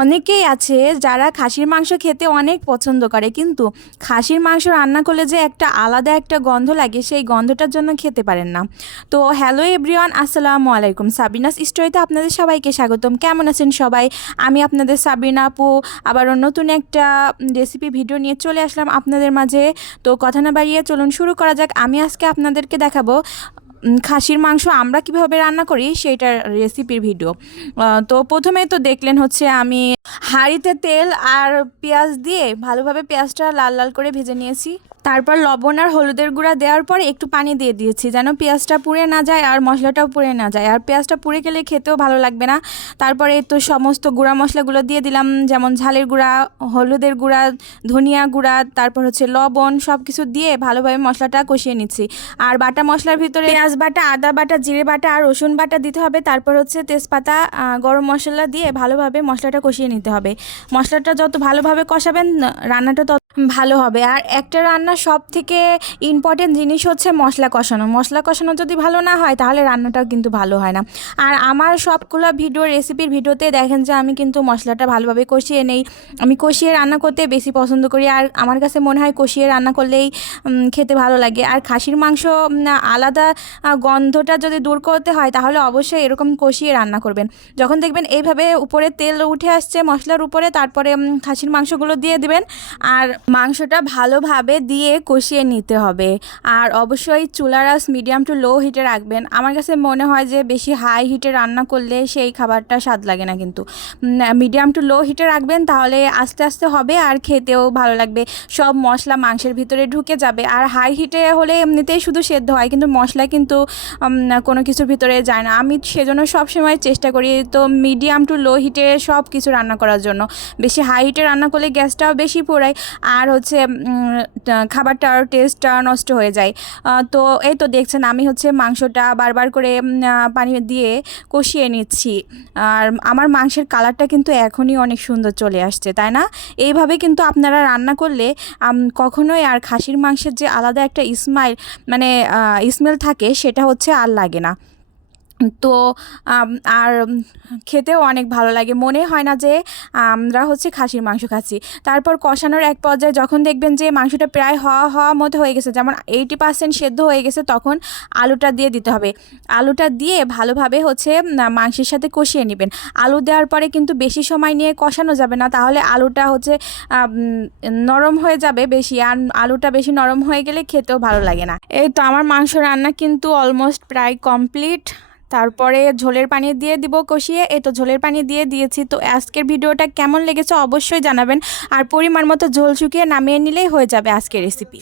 অনেকেই আছে যারা খাসির মাংস খেতে অনেক পছন্দ করে, কিন্তু খাসির মাংস রান্না করলে যে একটা আলাদা একটা গন্ধ লাগে, সেই গন্ধটার জন্য খেতে পারেন না। তো হ্যালো এভরিওয়ান, আসসালামু আলাইকুম। সাবিনাস স্টোরিতে আপনাদের সবাইকে স্বাগতম। কেমন আছেন সবাই? আমি আপনাদের সাবিনা আপু। আবারও নতুন একটা রেসিপি ভিডিও নিয়ে চলে আসলাম আপনাদের মাঝে। তো কথা না বাড়িয়ে চলুন শুরু করা যাক। আমি আজকে আপনাদেরকে দেখাবো খাসির মাংস আমরা কীভাবে রান্না করি সেইটার রেসিপির ভিডিও তো প্রথমে তো দেখলেন হচ্ছে আমি হাঁড়িতে তেল আর পেঁয়াজ দিয়ে ভালোভাবে পেঁয়াজটা লাল লাল করে ভেজে নিয়েছি। তারপর লবণ আর হলুদের গুঁড়া দেওয়ার পরে একটু পানি দিয়ে দিয়েছি, যেন পেঁয়াজটা পুড়ে না যায় আর মশলাটাও পুড়ে না যায়। আর পেঁয়াজটা পুড়ে গেলে খেতেও ভালো লাগবে না। তারপরে তো সমস্ত গুঁড়া মশলাগুলো দিয়ে দিলাম, যেমন ঝালের গুঁড়া, হলুদের গুঁড়া, ধনিয়া গুঁড়া, তারপর হচ্ছে লবণ সব কিছু দিয়ে ভালোভাবে মশলাটা কষিয়ে নিচ্ছি। আর বাটা মশলার ভিতরে পেঁয়াজ বাটা, আদা বাটা, জিরে বাটা আর রসুন বাটা দিতে হবে। তারপর হচ্ছে তেজপাতা গরম মশলা দিয়ে ভালোভাবে মশলাটা কষিয়ে নিতে হবে। মশলাটা যত ভালোভাবে কষাবেন, রান্নাটা তত ভালো হবে। আর একটা রান্না সব থেকে ইম্পর্টেন্ট জিনিস হচ্ছে মশলা কষানো। মশলা কষানো যদি ভালো না হয়, তাহলে রান্নাটাও কিন্তু ভালো হয় না। আর আমার সবগুলো ভিডিও রেসিপির ভিডিওতে দেখেন যে, আমি কিন্তু মশলাটা ভালোভাবে কষিয়ে নেই। আমি কষিয়ে রান্না করতে বেশি পছন্দ করি। আর আমার কাছে মনে হয় কষিয়ে রান্না করলেই খেতে ভালো লাগে। আর খাসির মাংস আলাদা গন্ধটা যদি দূর করতে হয়, তাহলে অবশ্যই এরকম কষিয়ে রান্না করবেন। যখন দেখবেন এইভাবে উপরে তেল উঠে আসছে মশলার উপরে, তারপরে খাসির মাংসগুলো দিয়ে দেবেন। আর মাংসটা ভালোভাবে দিয়ে কষিয়ে নিতে হবে। আর অবশ্যই চুলার আস মিডিয়াম টু লো হিটে রাখবেন। আমার কাছে মনে হয় যে বেশি হাই হিটে রান্না করলে সেই খাবারটা স্বাদ লাগে না কিন্তু। মিডিয়াম টু লো হিটে রাখবেন তাহলে আস্তে আস্তে হবে আর খেতেও ভালো লাগবে। সব মশলা মাংসের ভিতরে ঢুকে যাবে। আর হাই হিটে হলে এমনিতেই শুধু সেদ্ধ হয় কিন্তু মশলা কিন্তু কোনো কিছুর ভিতরে যায় না। আমি সেজন্য সবসময় চেষ্টা করি তো মিডিয়াম টু লো হিটে সব কিছু রান্না করার জন্য। বেশি হাই হিটে রান্না করলে গ্যাসটাও বেশি পোড়ায়। আর হচ্ছে খাবারটার টেস্টটা নষ্ট হয়ে যায়। তো এই তো দেখছেন আমি হচ্ছে মাংসটা বারবার করে পানি দিয়ে কষিয়ে নিচ্ছি। আর আমার মাংসের কালারটা কিন্তু এখনই অনেক সুন্দর চলে আসছে, তাই না? এইভাবে কিন্তু আপনারা রান্না করলে কখনোই আর খাসির মাংসের যে আলাদা একটা স্মাইল মানে স্মেল থাকে, সেটা হচ্ছে আর লাগে না। তো আর খেতেও অনেক ভালো লাগে। মনে হয় না যে আমরা হচ্ছে খাসির মাংস খাচ্ছি। তারপর কষানোর এক পর্যায়ে যখন দেখবেন যে মাংসটা প্রায় হওয়া হওয়া মতো হয়ে গেছে, যেমন এইটি পার্সেন্ট সেদ্ধ হয়ে গেছে, তখন আলুটা দিয়ে দিতে হবে। আলুটা দিয়ে ভালোভাবে হচ্ছে মাংসের সাথে কষিয়ে নেবেন। আলু দেওয়ার পরে কিন্তু বেশি সময় নিয়ে কষানো যাবে না, তাহলে আলুটা হচ্ছে নরম হয়ে যাবে বেশি। আর আলুটা বেশি নরম হয়ে গেলে খেতেও ভালো লাগে না। এই তো আমার মাংস রান্না কিন্তু অলমোস্ট প্রায় কমপ্লিট তারপরে ঝোলের পানি দিয়ে দিব কষিয়ে। এই তো ঝোলের পানি দিয়ে দিয়েছি। তো আজকের ভিডিওটা কেমন লেগেছে অবশ্যই জানাবেন। আর পরিমাণ মতো ঝোল শুকিয়ে নামিয়ে নিলেই হয়ে যাবে আজকের রেসিপি